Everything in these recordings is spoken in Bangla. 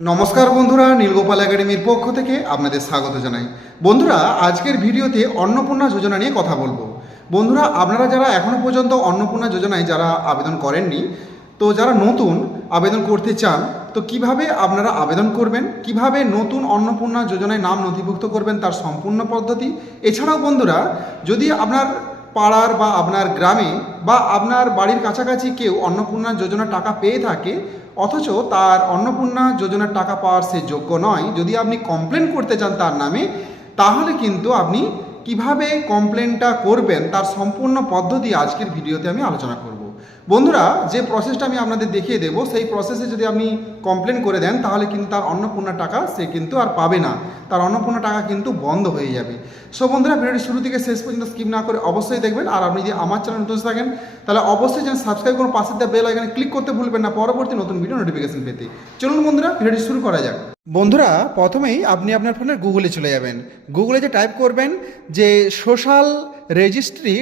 নমস্কার বন্ধুরা, নীলগোপাল একাডেমির পক্ষ থেকে আপনাদের স্বাগত জানাই। বন্ধুরা, আজকের ভিডিওতে অন্নপূর্ণা যোজনা নিয়ে কথা বলবো। বন্ধুরা, আপনারা যারা এখনও পর্যন্ত অন্নপূর্ণা যোজনায় যারা আবেদন করেননি, তো যারা নতুন আবেদন করতে চান, তো কিভাবে আপনারা আবেদন করবেন, কিভাবে নতুন অন্নপূর্ণা যোজনায় নাম নথিভুক্ত করবেন তার সম্পূর্ণ পদ্ধতি। এছাড়াও বন্ধুরা, যদি আপনার পাড়ার বা আপনার গ্রামে বা আপনার বাড়ির কাছাকাছি কেউ অন্নপূর্ণা যোজনার টাকা পেয়ে থাকে, অথচ তার অন্নপূর্ণা যোজনার টাকা পাওয়ার সে যোগ্য নয়, যদি আপনি কমপ্লেন করতে চান তার নামে, তাহলে কিন্তু আপনি কিভাবে কমপ্লেনটা করবেন তার সম্পূর্ণ পদ্ধতি আজকের ভিডিওতে আমি আলোচনা করব। বন্ধুরা, যে প্রসেসটা আমি আপনাদের দেখিয়ে দেবো, সেই প্রসেসে যদি আপনি কমপ্লেন করে দেন তাহলে কিন্তু তার অন্নপূর্ণা টাকা সে কিন্তু আর পাবে না, তার অন্নপূর্ণা টাকা কিন্তু বন্ধ হয়ে যাবে। সো বন্ধুরা, ভিডিওটি শুরু থেকে শেষ পর্যন্ত স্কিপ না করে অবশ্যই দেখবেন। আর আপনি যদি আমার চ্যানেল নতুন থাকেন তাহলে অবশ্যই চ্যানেল সাবস্ক্রাইব করুন, পাশে দেওয়া বেল আইকনে ক্লিক করতে ভুলবেন না পরবর্তী নতুন ভিডিও নোটিফিকেশন পেতে। চলুন বন্ধুরা, ভিডিওটি শুরু করা যাক। বন্ধুরা, প্রথমেই আপনি আপনার ফোনের গুগলে চলে যাবেন। গুগলে যে টাইপ করবেন যে সোশ্যাল রেজিস্ট্রি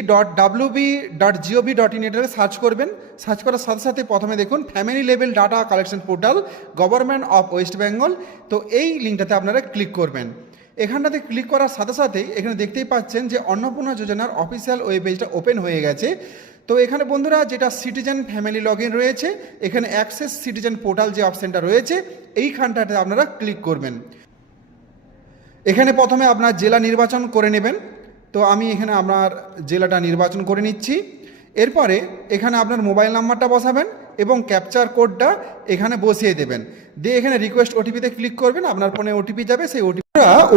.wb.gov.in এটা সার্চ করবেন। সার্চ করার সাথে সাথে প্রথমে দেখুন family level data collection portal government of West Bengal. তো এই লিঙ্কটাতে আপনারা ক্লিক করবেন। এখানটাতে ক্লিক করার সাথে সাথেই এখানে দেখতেই পাচ্ছেন যে অন্নপূর্ণা যোজনার অফিসিয়াল ওয়েব পেজটা ওপেন হয়ে গেছে। তো এখানে বন্ধুরা যেটা সিটিজেন ফ্যামিলি লগ ইন রয়েছে, এখানে অ্যাক্সেস সিটিজেন পোর্টাল যে অপশানটা রয়েছে এইখানটাতে আপনারা ক্লিক করবেন। এখানে প্রথমে আপনার জেলা নির্বাচন করে নেবেন। তো আমি এখানে আপনার জেলাটা নির্বাচন করে নিচ্ছি। এরপরে এখানে আপনার মোবাইল নাম্বারটা বসাবেন এবং ক্যাপচার কোডটা এখানে বসিয়ে দেবেন। দিয়ে এখানে রিকোয়েস্ট ওটিপিতে ক্লিক করবেন। আপনার ফোনে ওটিপি যাবে, সেই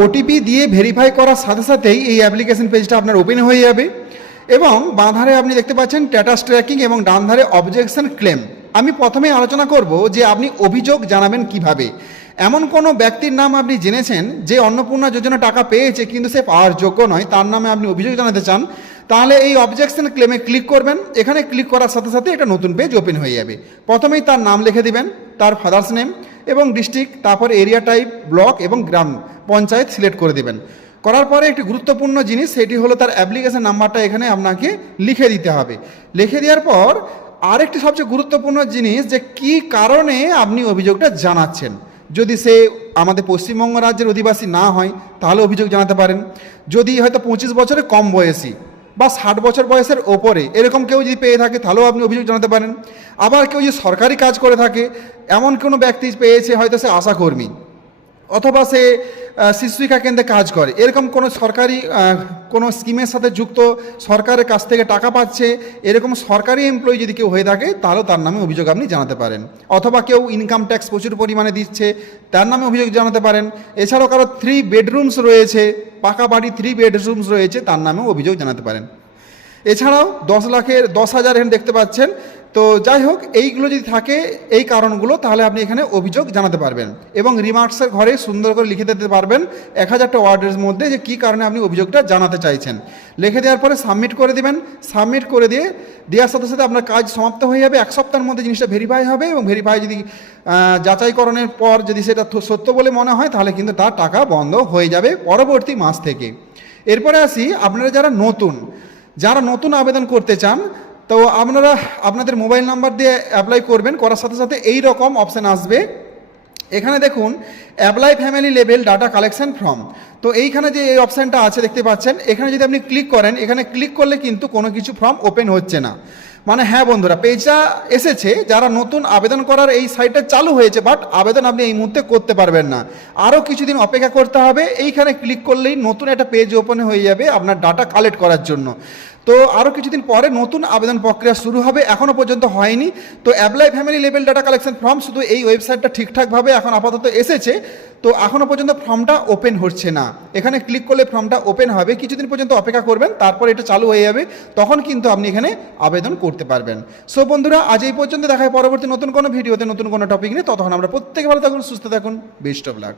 ওটিপি দিয়ে ভেরিফাই করার সাথে সাথেই এই অ্যাপ্লিকেশন পেজটা আপনার ওপেন হয়ে যাবে। এবং বাঁ ধারে আপনি দেখতে পাচ্ছেন স্ট্যাটাস ট্র্যাকিং এবং ডান ধারে অবজেকশন ক্লেম। আমি প্রথমে আলোচনা করব যে আপনি অভিযোগ জানাবেন কিভাবে। এমন কোনো ব্যক্তির নাম আপনি জেনেছেন যে অন্নপূর্ণা যোজনা টাকা পেয়েছে কিন্তু সে পাওয়ার যোগ্য নয়, তার নামে আপনি অভিযোগ জানাতে চান, তাহলে এই অবজেকশন ক্লেমে ক্লিক করবেন। এখানে ক্লিক করার সাথে সাথে একটা নতুন পেজ ওপেন হয়ে যাবে। প্রথমেই তার নাম লিখে দিবেন, তার ফাদার্স নেম এবং ডিস্ট্রিক্ট, তারপর এরিয়া টাইপ, ব্লক এবং গ্রাম পঞ্চায়েত সিলেক্ট করে দেবেন। করার পরে একটি গুরুত্বপূর্ণ জিনিস, সেটি হলো তার অ্যাপ্লিকেশন নাম্বারটা এখানে আপনাকে লিখে দিতে হবে। লিখে দেওয়ার পর আরেকটি সবচেয়ে গুরুত্বপূর্ণ জিনিস, যে কী কারণে আপনি অভিযোগটা জানাচ্ছেন। যদি সে আমাদের পশ্চিমবঙ্গ রাজ্যের অধিবাসী না হয় তাহলে অভিযোগ জানাতে পারেন। যদি হয়তো 25 বছরের কম বয়সী বা 60 বছর বয়সের ওপরে এরকম কেউ যদি পেয়ে থাকে তাহলেও আপনি অভিযোগ জানাতে পারেন। আবার কেউ যদি সরকারি কাজ করে থাকে, এমন কোনো ব্যক্তি পেয়েছে, হয়তো সে আশাকর্মী অথবা সে শিশু শিক্ষা কেন্দ্রে কাজ করে, এরকম কোনো সরকারি কোনো স্কিমের সাথে যুক্ত, সরকারের কাছ থেকে টাকা পাচ্ছে, এরকম সরকারি এমপ্লয়ি যদি কেউ হয়ে থাকে তাহলেও তার নামে অভিযোগ আপনি জানাতে পারেন। অথবা কেউ ইনকাম ট্যাক্স প্রচুর পরিমাণে দিচ্ছে, তার নামে অভিযোগ জানাতে পারেন। এছাড়াও কারো 3 বেডরুমস রয়েছে, পাকা বাড়ি 3 বেডরুমস রয়েছে, তার নামেও অভিযোগ জানাতে পারেন। এছাড়াও 10,000 এখানে দেখতে পাচ্ছেন। তো যাই হোক, এইগুলো যদি থাকে, এই কারণগুলো, তাহলে আপনি এখানে অভিযোগ জানাতে পারবেন এবং রিমার্কসের ঘরে সুন্দর করে লিখে দিতে পারবেন 1000টা ওয়ার্ডের মধ্যে যে কী কারণে আপনি অভিযোগটা জানাতে চাইছেন। লিখে দেওয়ার পরে সাবমিট করে দেবেন। সাবমিট করে দেওয়ার সাথে সাথে আপনার কাজ সমাপ্ত হয়ে যাবে। 1 সপ্তাহের মধ্যে জিনিসটা ভেরিফাই হবে এবং ভেরিফাই যদি যাচাইকরণের পর যদি সেটা সত্য বলে মনে হয় তাহলে কিন্তু তার টাকা বন্ধ হয়ে যাবে পরবর্তী মাস থেকে। এরপরে আসি, আপনারা যারা নতুন আবেদন করতে চান, তো আপনারা আপনাদের মোবাইল নাম্বার দিয়ে অ্যাপ্লাই করবেন। করার সাথে সাথে এই রকম অপশান আসবে। এখানে দেখুন apply family level data collection form. তো এইখানে যে এই অপশানটা আছে দেখতে পাচ্ছেন, এখানে যদি আপনি ক্লিক করেন, এখানে ক্লিক করলে কিন্তু কোনো কিছু ফর্ম ওপেন হচ্ছে না। মানে হ্যাঁ বন্ধুরা, পেজটা এসেছে, যারা নতুন আবেদন করার এই সাইটটা চালু হয়েছে, বাট আবেদন আপনি এই মুহূর্তে করতে পারবেন না, আরও কিছুদিন অপেক্ষা করতে হবে। এইখানে ক্লিক করলেই নতুন একটা পেজ ওপেন হয়ে যাবে আপনার ডাটা কালেক্ট করার জন্য। তো আরও কিছুদিন পরে নতুন আবেদন প্রক্রিয়া শুরু হবে, এখনও পর্যন্ত হয়নি। তো apply family level data collection form শুধু এই ওয়েবসাইটটা ঠিকঠাকভাবে এখন আপাতত এসেছে, তো এখনও পর্যন্ত ফর্মটা ওপেন হচ্ছে না। এখানে ক্লিক করলে ফর্মটা ওপেন হবে, কিছুদিন পর্যন্ত অপেক্ষা করবেন, তারপর এটা চালু হয়ে যাবে, তখন কিন্তু আপনি এখানে আবেদন করতে পারবেন। সো বন্ধুরা, আজ এই পর্যন্ত, দেখা হয় পরবর্তী নতুন কোনো ভিডিওতে নতুন কোনো টপিক নিয়ে। ততক্ষণ আমরা প্রত্যেকে ভালো থাকুন, সুস্থ থাকুন, বেস্ট অফ লাক।